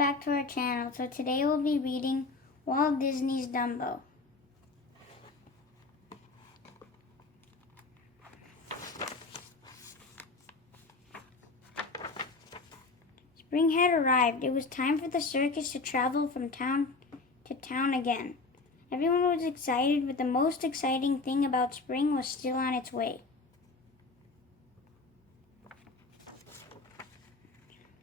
back to our channel. So today we'll be reading Walt Disney's Dumbo. Spring had arrived. It was time for the circus to travel from town to town again. Everyone was excited, but the most exciting thing about spring was still on its way.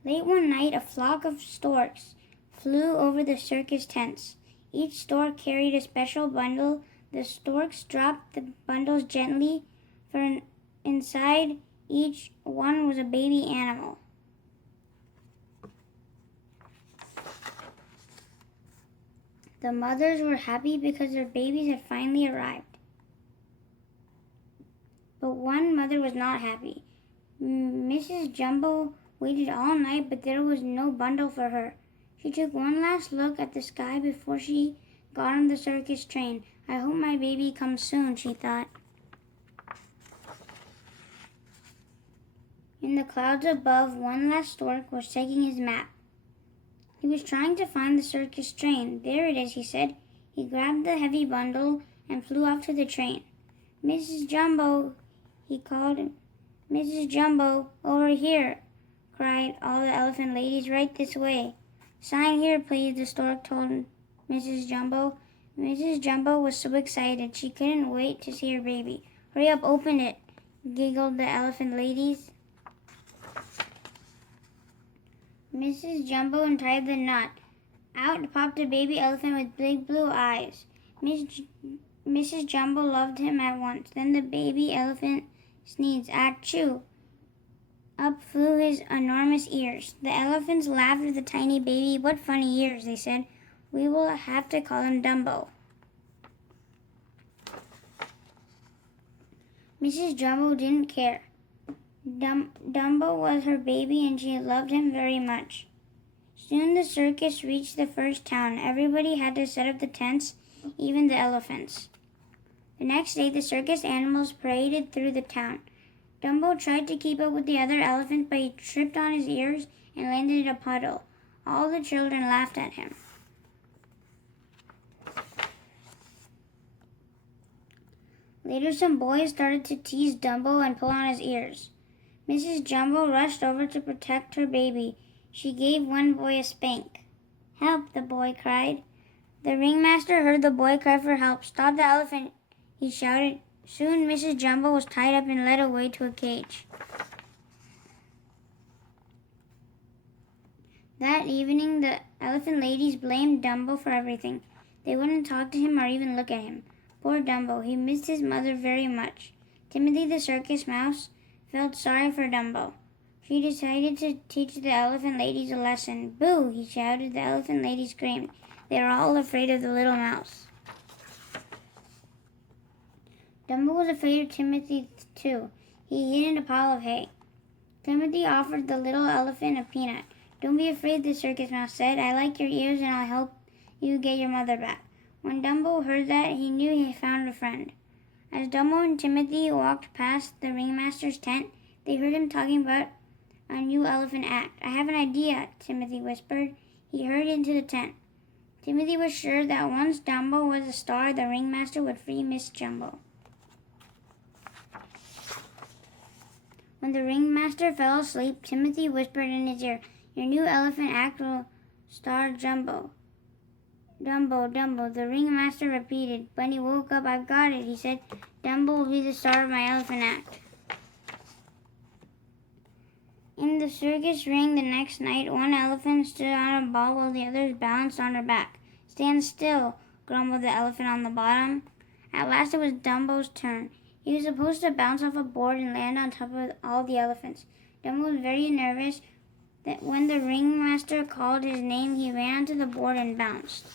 Late one night, a flock of storks flew over the circus tents. Each stork carried a special bundle. The storks dropped the bundles gently, for inside each one was a baby animal. The mothers were happy because their babies had finally arrived. But one mother was not happy. Mrs. Jumbo waited all night, but there was no bundle for her. She took one last look at the sky before she got on the circus train. I hope my baby comes soon, she thought. In the clouds above, one last stork was checking his map. He was trying to find the circus train. There it is, he said. He grabbed the heavy bundle and flew off to the train. Mrs. Jumbo, he called. Mrs. Jumbo, over here, cried all the elephant ladies. Right this way. Sign here, please, the stork told Mrs. Jumbo. Mrs. Jumbo was so excited she couldn't wait to see her baby. Hurry up, open it, giggled the elephant ladies. Mrs. Jumbo untied the knot. Out popped a baby elephant with big blue eyes. Mrs. Jumbo loved him at once. Then the baby elephant sneezed. Achoo! Up flew his enormous ears. The elephants laughed at the tiny baby. What funny ears, they said. We will have to call him Dumbo. Mrs. Jumbo didn't care. Dumbo was her baby and she loved him very much. Soon the circus reached the first town. Everybody had to set up the tents, even the elephants. The next day the circus animals paraded through the town. Dumbo tried to keep up with the other elephants, but he tripped on his ears and landed in a puddle. All the children laughed at him. Later some boys started to tease Dumbo and pull on his ears. Mrs. Jumbo rushed over to protect her baby. She gave one boy a spank. Help, the boy cried. The ringmaster heard the boy cry for help. Stop the elephant, he shouted. Soon Mrs. Jumbo was tied up and led away to a cage. That evening, the elephant ladies blamed Dumbo for everything. They wouldn't talk to him or even look at him. Poor Dumbo, he missed his mother very much. Timothy the circus mouse felt sorry for Dumbo. She decided to teach the elephant ladies a lesson. Boo, he shouted. The elephant ladies screamed. They were all afraid of the little mouse. Dumbo was afraid of Timothy too. He hid in a pile of hay. Timothy offered the little elephant a peanut. Don't be afraid, the circus mouse said. I like your ears and I'll help you get your mother back. When Dumbo heard that, he knew he had found a friend. As Dumbo and Timothy walked past the ringmaster's tent, they heard him talking about a new elephant act. I have an idea, Timothy whispered. He hurried into the tent. Timothy was sure that once Dumbo was a star, the ringmaster would free Miss Jumbo. When the ringmaster fell asleep, Timothy whispered in his ear, Your new elephant act will star Jumbo. Dumbo, Dumbo, the ringmaster repeated. When he woke up, I've got it, he said. Dumbo will be the star of my elephant act. In the circus ring the next night, one elephant stood on a ball while the others balanced on her back. Stand still, grumbled the elephant on the bottom. At last it was Dumbo's turn. He was supposed to bounce off a board and land on top of all the elephants. Dumbo was very nervous that when the ringmaster called his name, he ran onto the board and bounced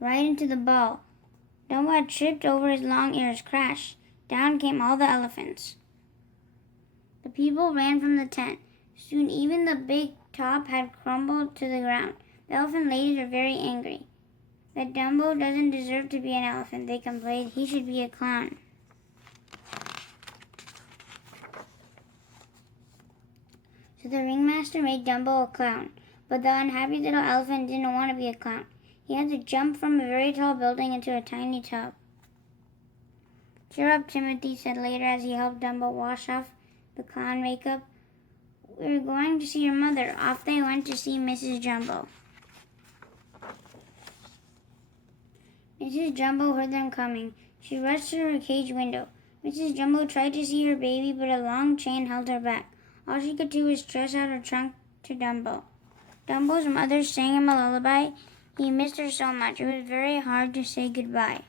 right into the ball. Dumbo had tripped over his long ears. Crash! Down came all the elephants. The people ran from the tent. Soon even the big top had crumbled to the ground. The elephant ladies were very angry. That Dumbo doesn't deserve to be an elephant, they complained. He should be a clown. So the ringmaster made Dumbo a clown. But the unhappy little elephant didn't want to be a clown. He had to jump from a very tall building into a tiny tub. Cheer up, Timothy said later as he helped Dumbo wash off the clown makeup. We're going to see your mother. Off they went to see Mrs. Jumbo. Mrs. Jumbo heard them coming. She rushed to her cage window. Mrs. Jumbo tried to see her baby, but a long chain held her back. All she could do was stretch out her trunk to Dumbo. Dumbo's mother sang him a lullaby. He missed her so much. It was very hard to say goodbye.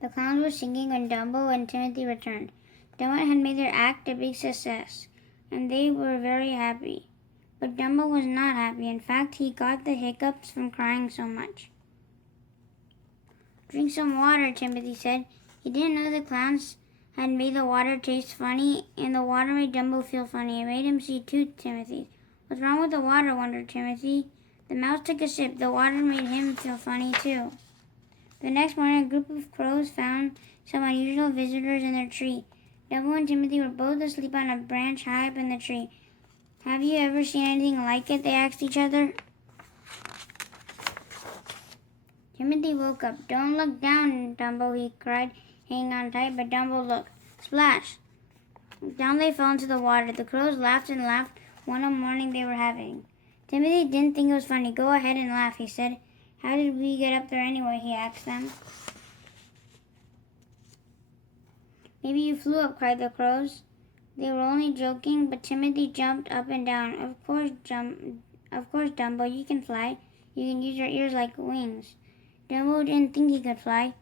The clowns were singing when Dumbo and Timothy returned. Dumbo had made their act a big success, and they were very happy. But Dumbo was not happy. In fact, he got the hiccups from crying so much. Drink some water, Timothy said. He didn't know the clowns had made the water taste funny, and the water made Dumbo feel funny. It made him see two Timothys. What's wrong with the water, wondered Timothy. The mouse took a sip. The water made him feel funny, too. The next morning, a group of crows found some unusual visitors in their tree. Dumbo and Timothy were both asleep on a branch high up in the tree. Have you ever seen anything like it? They asked each other. Timothy woke up. Don't look down, Dumbo, he cried, hanging on tight, but Dumbo looked. Splash! Down they fell into the water. The crows laughed and laughed. What a morning they were having. Timothy didn't think it was funny. Go ahead and laugh, he said. How did we get up there anyway, he asked them. Maybe you flew up, cried the crows. They were only joking, but Timothy jumped up and down. Of course, Dumbo, you can fly. You can use your ears like wings. Dumbo didn't think he could fly.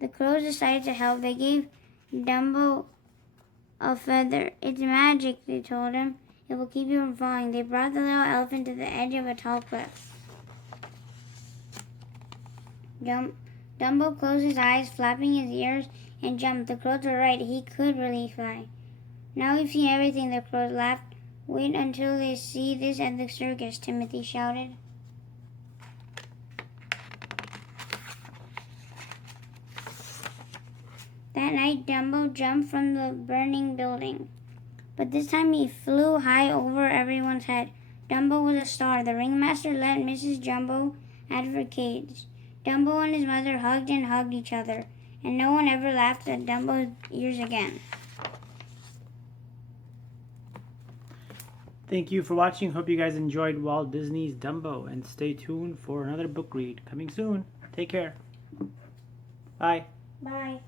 The crows decided to help. They gave Dumbo a feather. It's magic, they told him. It will keep you from falling. They brought the little elephant to the edge of a tall cliff. Dumbo closed his eyes, flapping his ears, and jumped. The crows were right. He could really fly. Now we've seen everything, the crows laughed. Wait until they see this at the circus, Timothy shouted. That night, Dumbo jumped from the burning building. But this time he flew high over everyone's head. Dumbo was a star. The ringmaster let Mrs. Jumbo out of her cage. Dumbo and his mother hugged and hugged each other, and no one ever laughed at Dumbo's ears again. Thank you for watching. Hope you guys enjoyed Walt Disney's Dumbo, and stay tuned for another book read coming soon. Take care. Bye. Bye.